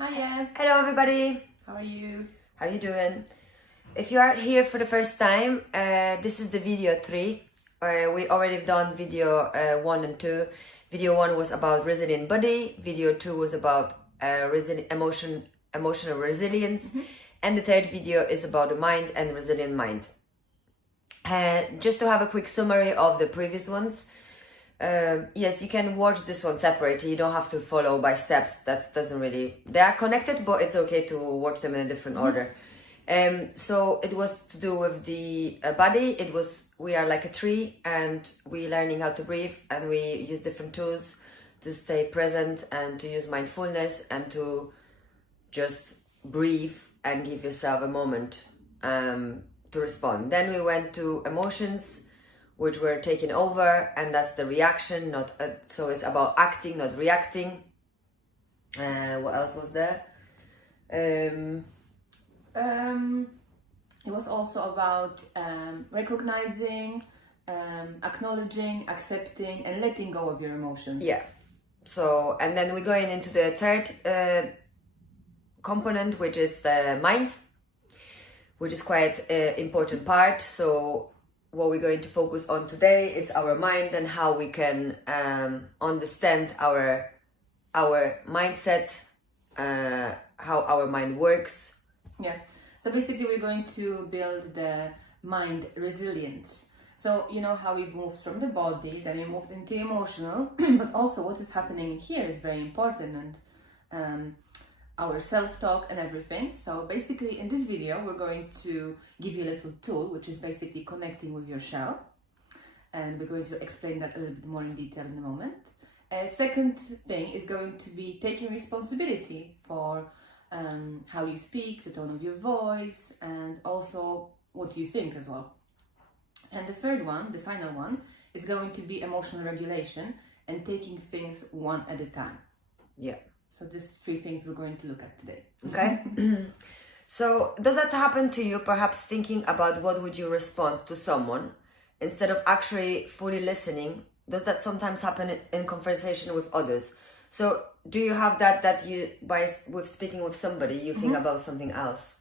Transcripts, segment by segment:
Hiya. Hello everybody. How are you? How you doing? If you are here for the first time, this is the video 3. We already done video 1 and 2. Video 1 was about resilient body. Video 2 was about emotional resilience. And the third video is about the mind and resilient mind. Just to have a quick summary of the previous ones. Yes, you can watch this one separately. You don't have to follow by steps. That doesn't really... They are connected, but it's okay to watch them in a different order. So it was to do with the body. It was, we are like a tree and we learning how to breathe, and we use different tools to stay present and to use mindfulness and to just breathe and give yourself a moment to respond. Then we went to emotions, which were taken over, and that's the reaction, not so it's about acting, not reacting. What else was there? It was also about recognizing, acknowledging, accepting, and letting go of your emotions. Yeah. So, and then we're going into the third component, which is the mind, which is quite an important part. So what we're going to focus on today is our mind and how we can understand our mindset, how our mind works. Yeah. So basically we're going to build the mind resilience. So you know how we moved from the body, then we moved into emotional, but also what is happening here is very important, and our self-talk and everything. So basically in this video we're going to give you a little tool, which is basically connecting with your shell, and we're going to explain that a little bit more in detail in a moment. Second thing is going to be taking responsibility for how you speak, the tone of your voice, and also what you think as well. And the third one, the final one, is going to be emotional regulation and taking things one at a time. Yeah. So these 3 things we're going to look at today. Okay. So does that happen to you, perhaps thinking about what would you respond to someone instead of actually fully listening? Does that sometimes happen in conversation with others? So do you have that you, with speaking with somebody, you think about something else?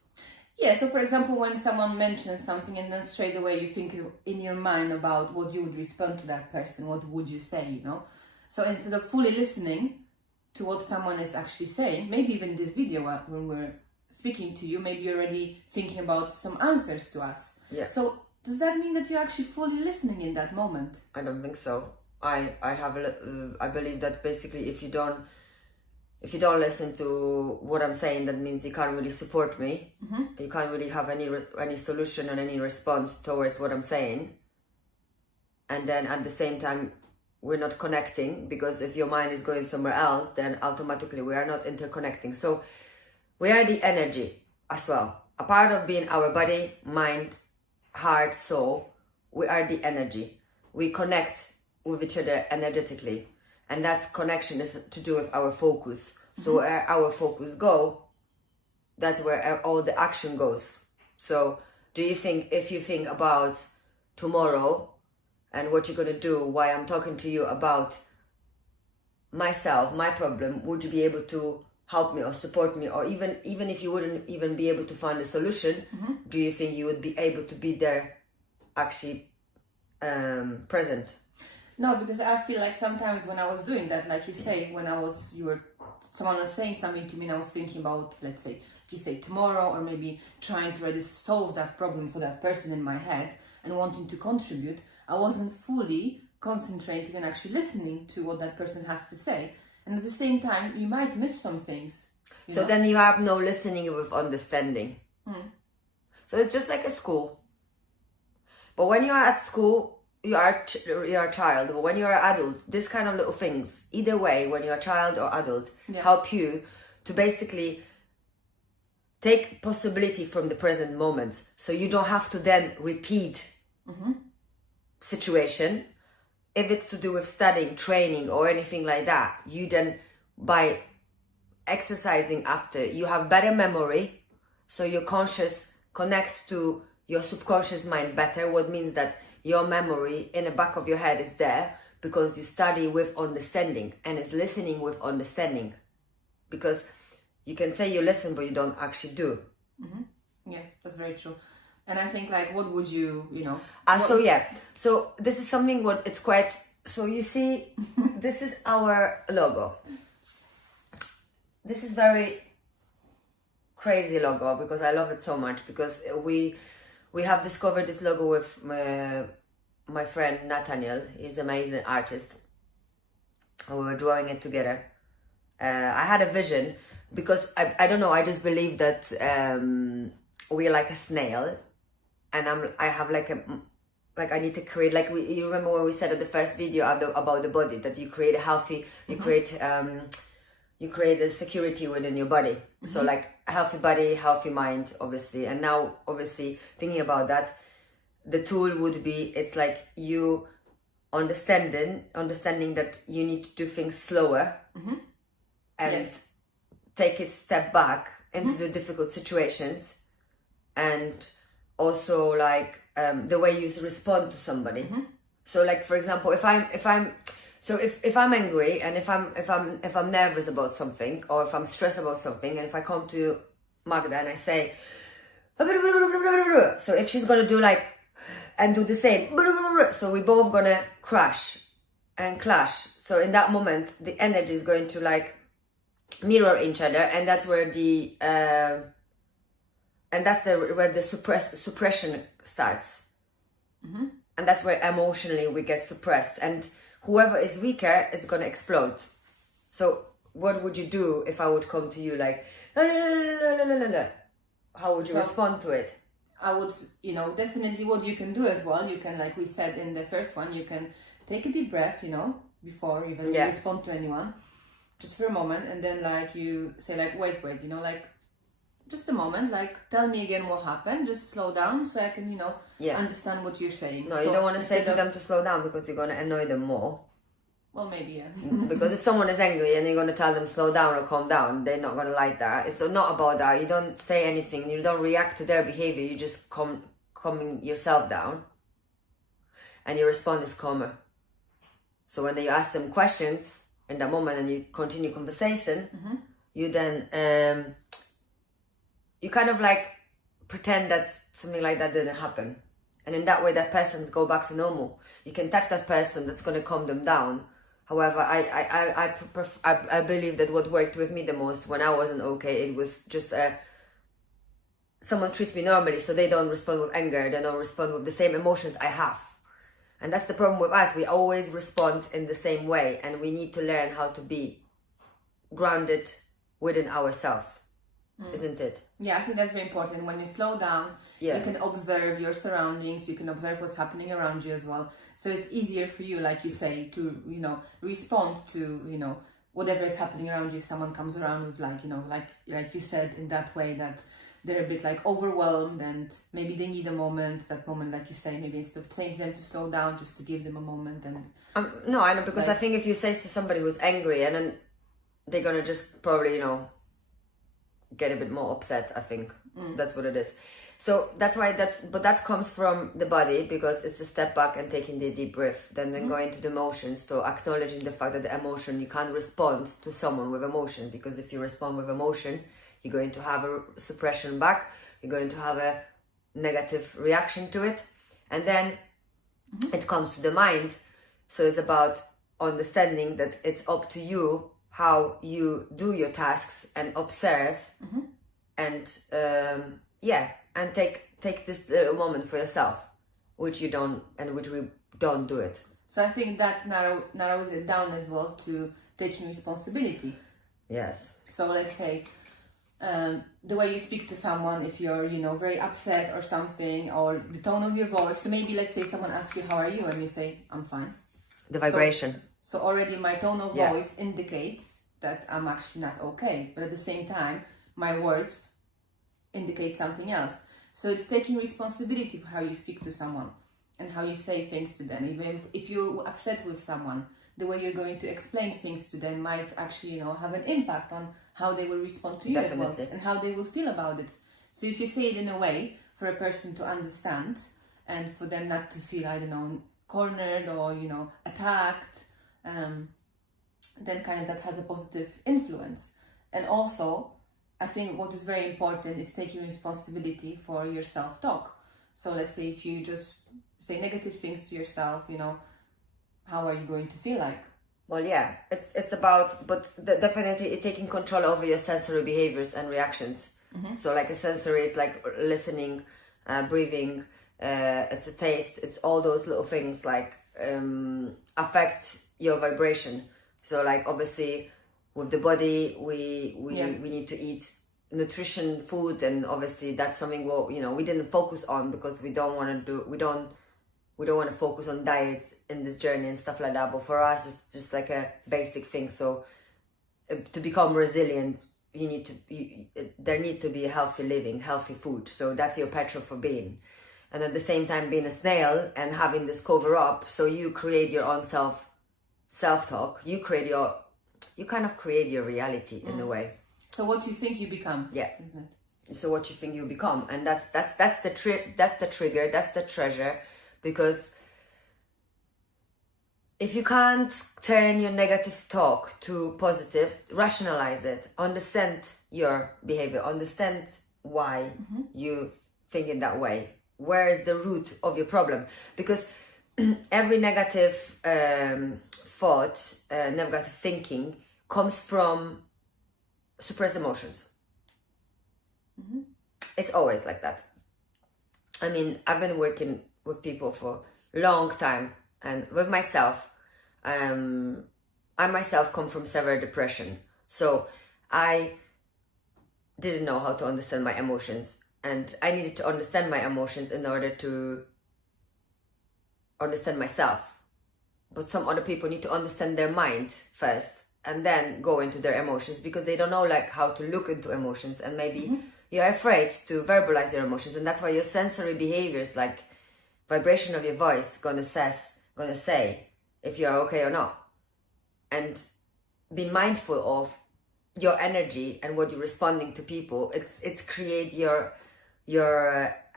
Yeah, so for example, when someone mentions something and then straight away you think in your mind about what you would respond to that person, what would you say, you know? So instead of fully listening to what someone is actually saying, maybe even this video when we're speaking to you, maybe you're already thinking about some answers to us. Yeah. So does that mean that you're actually fully listening in that moment? I don't think so. I believe that basically if you don't listen to what I'm saying, that means you can't really support me. You can't really have any solution or any response towards what I'm saying. And then at the same time, we're not connecting, because if your mind is going somewhere else, then automatically we are not interconnecting. So we are the energy as well. A part of being our body, mind, heart, soul, we are the energy. We connect with each other energetically. And that connection is to do with our focus. So where our focus go, that's where all the action goes. So do you think, if you think about tomorrow and what you're going to do, why I'm talking to you about myself, my problem, would you be able to help me or support me? Or even if you wouldn't even be able to find a solution, do you think you would be able to be there actually present? No, because I feel like sometimes when I was doing that, like you say, someone was saying something to me and I was thinking about, let's say, you say tomorrow, or maybe trying to really solve that problem for that person in my head and wanting to contribute, I wasn't fully concentrating and actually listening to what that person has to say. And at the same time, you might miss some things. So then you have no listening with understanding. So it's just like a school. But when you are at school, you are a child. But when you are an adult, this kind of little things, either way, when you're a child or adult, help you to basically take possibility from the present moment. So you don't have to then repeat situation. If it's to do with studying, training, or anything like that, you then, by exercising after, you have better memory. So your conscious connects to your subconscious mind better, what means that your memory in the back of your head is there because you study with understanding and is listening with understanding. Because you can say you listen, but you don't actually do. Yeah, that's very true. And I think, like, what would you, So this is something what it's quite, so you see, this is our logo. This is very crazy logo because I love it so much, because we have discovered this logo with my friend Nathaniel. He's an amazing artist. We were drawing it together. I had a vision because I don't know, I just believe that we're like a snail, and I have like I need to create, like you remember when we said in the first video about the body, that you create a healthy, you create a security within your body. So like a healthy body, healthy mind, obviously. And now obviously thinking about that, the tool would be, it's like you understanding that you need to do things slower and take it step back into the difficult situations, and also like the way you respond to somebody. So like, for example, if I'm angry, and if I'm nervous about something, or if I'm stressed about something, and if I come to Magda and I say, so if she's gonna do like, and do the same, so we both gonna crash and clash. So in that moment, the energy is going to like mirror each other, and that's where where the suppression starts. And that's where emotionally we get suppressed, and whoever is weaker, it's gonna explode. So what would you do if I would come to you like, how would you respond to it? I would, definitely what you can do as well, you can, like we said in the first one, you can take a deep breath, before even you respond to anyone, just for a moment, and then like you say like, wait, like just a moment, like tell me again what happened, just slow down so I can, understand what you're saying. No, you don't want to say to them to slow down, because you're going to annoy them more. Well, maybe, yeah. Because if someone is angry and you're going to tell them slow down or calm down, they're not going to like that. It's not about that. You don't say anything. You don't react to their behavior. You just calming yourself down. And your response is calmer. So when you ask them questions in that moment and you continue conversation, you then, you kind of like pretend that something like that didn't happen. And in that way, that person's go back to normal. You can touch that person, that's going to calm them down. However, I believe that what worked with me the most when I wasn't okay, it was just someone treats me normally, so they don't respond with anger, they don't respond with the same emotions I have. And that's the problem with us. We always respond in the same way, and we need to learn how to be grounded within ourselves, isn't it? Yeah, I think that's very important. When you slow down, you can observe your surroundings, you can observe what's happening around you as well. So it's easier for you, like you say, to, respond to, whatever is happening around you. Someone comes around with like you said, in that way that they're a bit like overwhelmed, and maybe they need a moment, that moment, like you say, maybe instead of saying to them to slow down, just to give them a moment. And no, I know, because I think if you say to somebody who's angry, and then they're going to just probably, get a bit more upset, I think. That's what it is. So that's why that comes from the body, because it's a step back and taking the deep breath, then going to the emotions, so acknowledging the fact that the emotion, you can't respond to someone with emotion, because if you respond with emotion, you're going to have a suppression back, you're going to have a negative reaction to it, and then it comes to the mind. So it's about understanding that it's up to you how you do your tasks, and observe, and and take this moment for yourself, which you don't, and which we don't do it. So I think that narrows it down as well to taking responsibility. Yes. So let's say the way you speak to someone, if you're very upset or something, or the tone of your voice. So maybe let's say someone asks you, how are you, and you say, I'm fine. The vibration. So already my tone of voice indicates that I'm actually not okay. But at the same time, my words indicate something else. So it's taking responsibility for how you speak to someone and how you say things to them. Even if you're upset with someone, the way you're going to explain things to them might actually, have an impact on how they will respond to you as well, and how they will feel about it. So if you say it in a way for a person to understand, and for them not to feel, cornered or, attacked, then kind of that has a positive influence. And also, I think what is very important is taking responsibility for your self-talk. So let's say if you just say negative things to yourself, you know, how are you going to feel like? Well, yeah, it's about, but definitely taking control over your sensory behaviors and reactions. So like a sensory, it's like listening, breathing, it's a taste, it's all those little things like affect your vibration. So like obviously with the body, we need to eat nutrition food, and obviously that's something we didn't focus on because we don't want to focus on diets in this journey and stuff like that. But for us, it's just like a basic thing. So to become resilient, there need to be a healthy living, healthy food. So that's your petrol for being. And at the same time, being a snail and having this cover up, so you create your own self-talk. You kind of create your reality in a way. So what you think you become. Yeah. Isn't it? So what you think you become, and that's the trigger, that's the treasure. Because if you can't turn your negative talk to positive, rationalize it, understand your behavior, understand why you think in that way. Where is the root of your problem? Because every negative thought, negative thinking comes from suppressed emotions. It's always like that. I mean, I've been working with people for a long time, and with myself, I myself come from severe depression, so I didn't know how to understand my emotions, and I needed to understand my emotions in order to understand myself. But some other people need to understand their mind first and then go into their emotions, because they don't know like how to look into emotions, and maybe you're afraid to verbalize your emotions, and that's why your sensory behaviors, like vibration of your voice, gonna say if you're okay or not. And be mindful of your energy and what you're responding to people. It's create your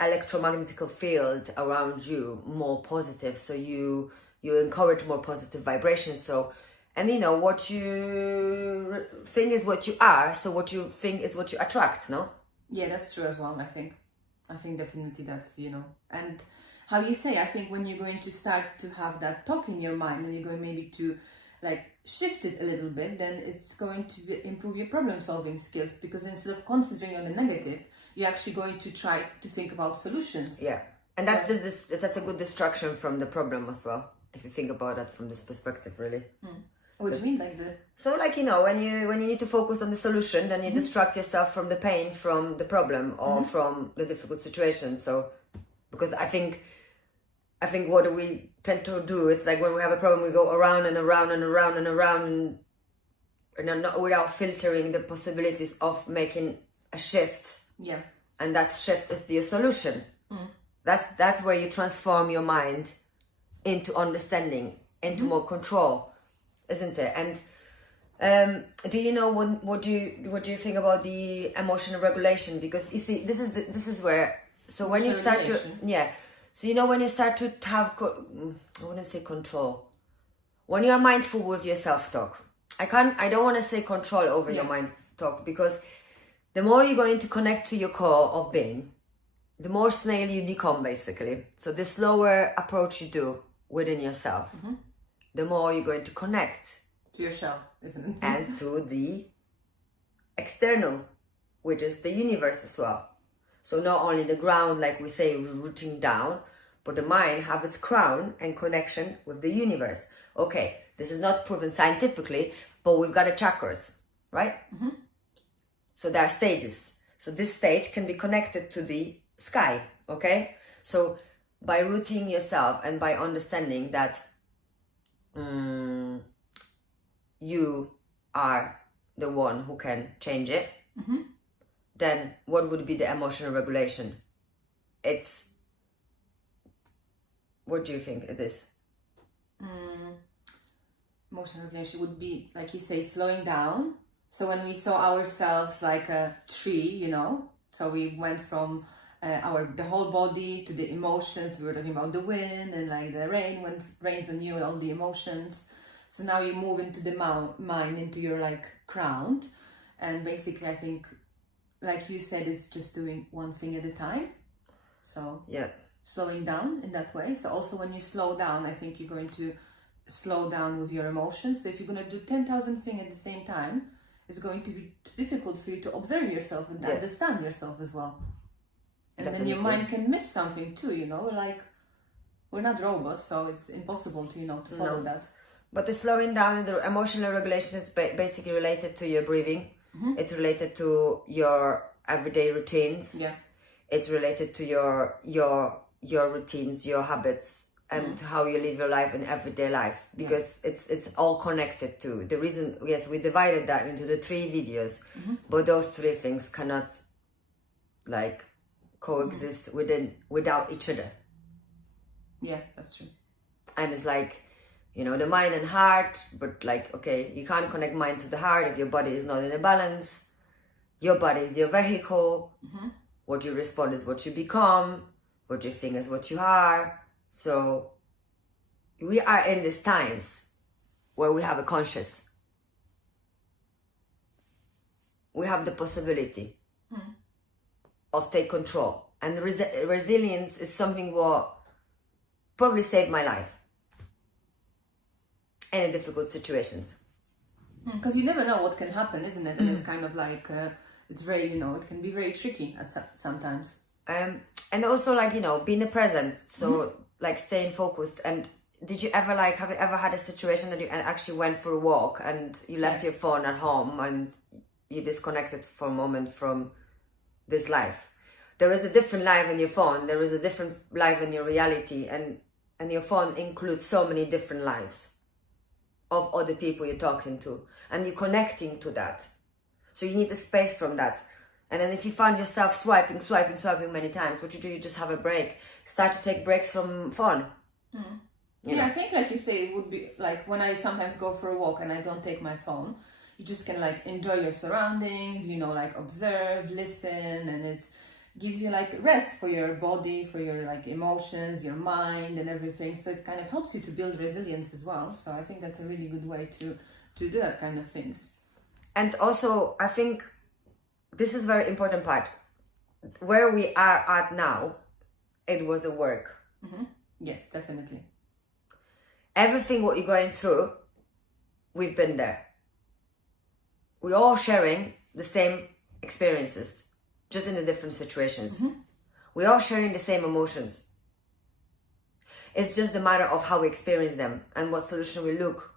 electromagnetic field around you more positive, so you encourage more positive vibrations. So, and what you think is what you are, so what you think is what you attract, no? Yeah, that's true as well. I think definitely that's, and how you say, I think when you're going to start to have that talk in your mind, when you're going maybe to like shift it a little bit, then it's going to improve your problem solving skills, because instead of concentrating on the negative, you're actually going to try to think about solutions. Yeah, and that's a good distraction from the problem as well, if you think about it from this perspective, really. What do you mean like that? So like, when you need to focus on the solution, then you distract yourself from the pain, from the problem, or from the difficult situation. So, because I think what we tend to do, it's like when we have a problem, we go around and around and around and around, and not without filtering the possibilities of making a shift. Yeah. And that shift is your solution. That's where you transform your mind into understanding, into more control, isn't it? And do you know what do you think about the emotional regulation? Because you see, this is where, so when you start to so when you start to have I wouldn't say control, when you are mindful with your self-talk, I don't want to say control over your mind talk, because the more you're going to connect to your core of being, the more snail you become, basically. So the slower approach you do within yourself, the more you're going to connect to your shell, isn't it? And to the external, which is the universe as well. So not only the ground, like we say, rooting down, but the mind have its crown and connection with the universe. Okay, this is not proven scientifically, but we've got the chakras, right? So there are stages. So this stage can be connected to the sky, okay? So by rooting yourself and by understanding that you are the one who can change it, then what would be the emotional regulation? What do you think it is? Emotional regulation would be, like you say, slowing down. So when we saw ourselves like a tree, so we went from the whole body to the emotions. We were talking about the wind and like the rain, when rains on you, all the emotions. So now you move into the mind, into your like crown, and basically I think like you said, it's just doing one thing at a time. So Yeah. slowing down in that way. So also when you slow down, I think you're going to slow down with your emotions. So if you're going to do 10,000 things at the same time, it's going to be difficult for you to observe yourself and understand yourself as well. And then your mind can miss something too, you know, like we're not robots, so it's impossible to, you know, to follow that. But the slowing down, the emotional regulation is basically related to your breathing. It's related to your everyday routines. Yeah. It's related to your routines, your habits, and how you live your life in everyday life, because it's all connected to the reason. Yes, we divided that into the 3 videos, but those 3 things cannot like coexist without each other. Yeah, that's true. And it's like, you know, the mind and heart, but like, okay, you can't connect mind to the heart if your body is not in a balance. Your body is your vehicle. What you respond is what you become. What you think is what you are. So we are in these times where we have a conscious. We have the possibility of take control. And resilience is something what probably saved my life in difficult situations. Because you never know what can happen, isn't it? And it's kind of like, it's very, you know, it can be very tricky sometimes. And also like, you know, being the present. So like staying focused. And did you ever like, have you ever had a situation that you actually went for a walk and you left your phone at home and you disconnected for a moment from this life? There is a different life in your phone. There is a different life in your reality. And your phone includes so many different lives of other people you're talking to. And you're connecting to that. So you need a space from that. And then if you find yourself swiping many times, what you do, you just have a break. Start to take breaks from phone. You know? I think like you say, it would be like when I sometimes go for a walk and I don't take my phone, you just can like enjoy your surroundings, you know, like observe, listen, and it gives you like rest for your body, for your like emotions, your mind and everything. So it kind of helps you to build resilience as well. So I think that's a really good way to do that kind of things. And also, I think this is a very important part. Where we are at now, it was a work. Yes, definitely. Everything what you're going through, we've been there. We're all sharing the same experiences, just in the different situations. We're all sharing the same emotions. It's just a matter of how we experience them and what solution we look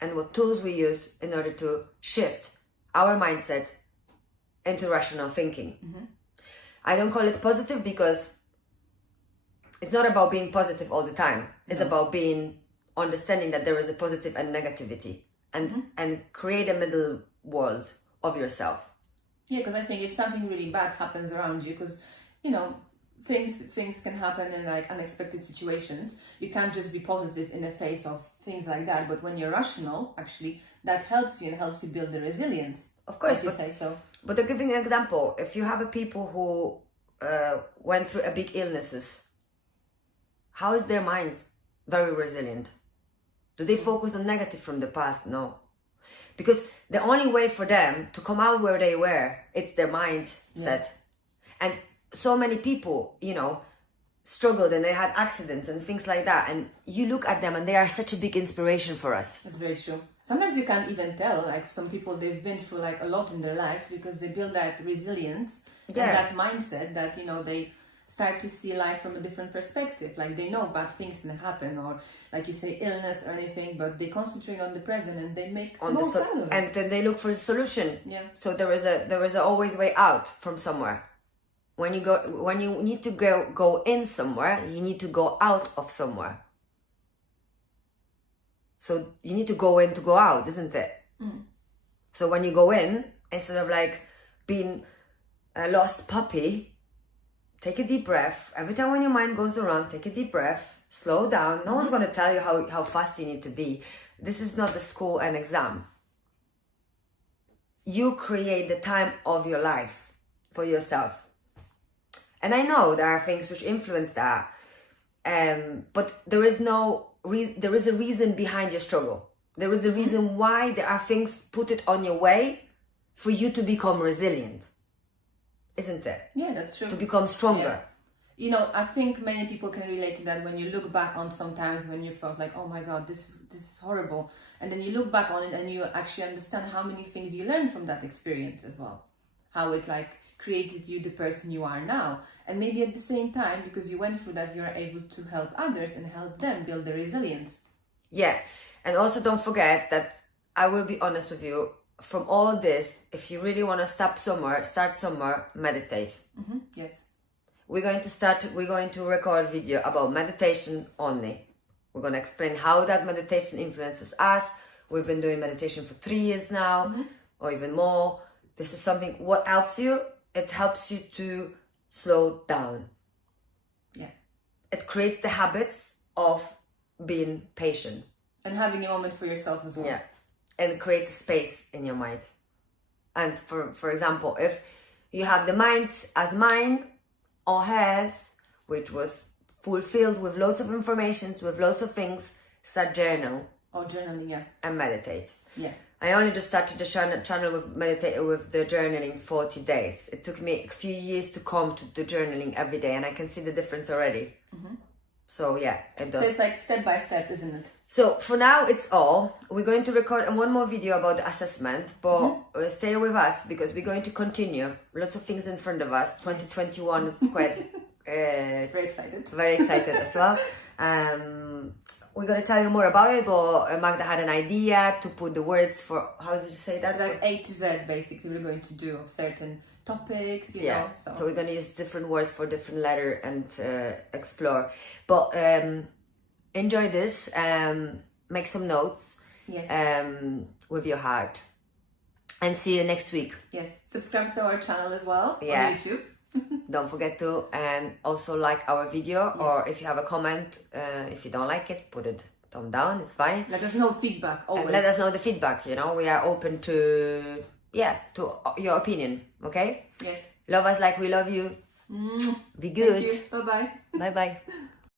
and what tools we use in order to shift our mindset into rational thinking. I don't call it positive because it's not about being positive all the time. It's about being understanding that there is a positive and negativity and create a middle world of yourself. Yeah, because I think if something really bad happens around you, because, you know, things can happen in like unexpected situations. You can't just be positive in the face of things like that. But when you're rational, actually, that helps you and helps you build the resilience. Of course, you say so. But to give you an example, if you have a people who went through a big illnesses, how is their minds very resilient? Do they focus on negative from the past? No. Because the only way for them to come out where they were, it's their mindset. And so many people, you know, struggled and they had accidents and things like that. And you look at them and they are such a big inspiration for us. That's very true. Sometimes you can't even tell, like some people, they've been through like a lot in their lives because they build that resilience and that mindset that, you know, they start to see life from a different perspective. Like they know bad things can happen or like you say illness or anything, but they concentrate on the present and they make the most out of it. And then they look for a solution. Yeah. So there is a always way out from somewhere. When you need to go in somewhere, you need to go out of somewhere. So you need to go in to go out, isn't it? So when you go in, instead of like being a lost puppy, take a deep breath. Every time when your mind goes around, take a deep breath, slow down. No one's going to tell you how fast you need to be. This is not the school and exam. You create the time of your life for yourself. And I know there are things which influence that, but there is a reason behind your struggle. There is a reason why there are things put it on your way for you to become resilient. isn't it? Yeah, that's true. To become stronger. Yeah. You know, I think many people can relate to that when you look back on sometimes when you felt like, oh my God, this is horrible. And then you look back on it and you actually understand how many things you learned from that experience as well. How it like created you the person you are now. And maybe at the same time, because you went through that, you're able to help others and help them build the resilience. Yeah. And also don't forget that I will be honest with you, from all this, if you really want to start somewhere, meditate. Yes. We're going to record a video about meditation only. We're going to explain how that meditation influences us. We've been doing meditation for 3 years now, or even more. This is something, what helps you? It helps you to slow down. Yeah. It creates the habits of being patient. And having a moment for yourself as well. Yeah. And it creates a space in your mind. And for example, if you have the mind as mine or hers, which was fulfilled with lots of information, with lots of things, start journal. Or journaling, yeah. And meditate. Yeah. I only just started the channel with the journaling 40 days. It took me a few years to come to the journaling every day, and I can see the difference already. So yeah, it does. So it's like step by step, isn't it? So for now, it's all. We're going to record one more video about the assessment, but stay with us because we're going to continue. Lots of things in front of us. 2021, it's quite... very excited. Very excited as well. We're going to tell you more about it, but Magda had an idea to put the words for, how did you say that? Like A to Z, basically, we're going to do of certain topics, you know. So we're going to use different words for different letter and explore. But enjoy this, make some notes with your heart. And see you next week. Yes, subscribe to our channel as well on YouTube. Don't forget to, and also like our video, or if you have a comment, if you don't like it, put it thumb down, it's fine. Let us know feedback, always. And let us know the feedback, you know, we are open to your opinion, okay? Yes. Love us like we love you. Be good. Thank you. Bye-bye. Bye-bye.